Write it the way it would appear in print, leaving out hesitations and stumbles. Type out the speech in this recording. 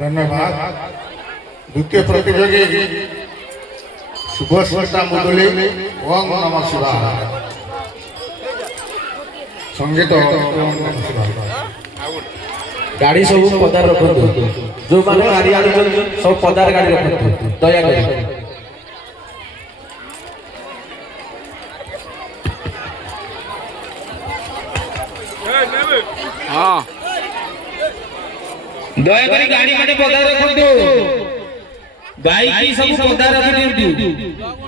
धन्यवाद। द्वितीय प्रतियोगी शुभस्मिता मुदुली ओम नमः शिवाय। संगीत ओम नमः शिवाय। गाड़ी सब पदार रखु जो माने गाड़ी आलू सब पदार गाड़ी रखु दया कर हाँ दया कर गाड़ी माने पदार रखु गाई की सब पदार रखु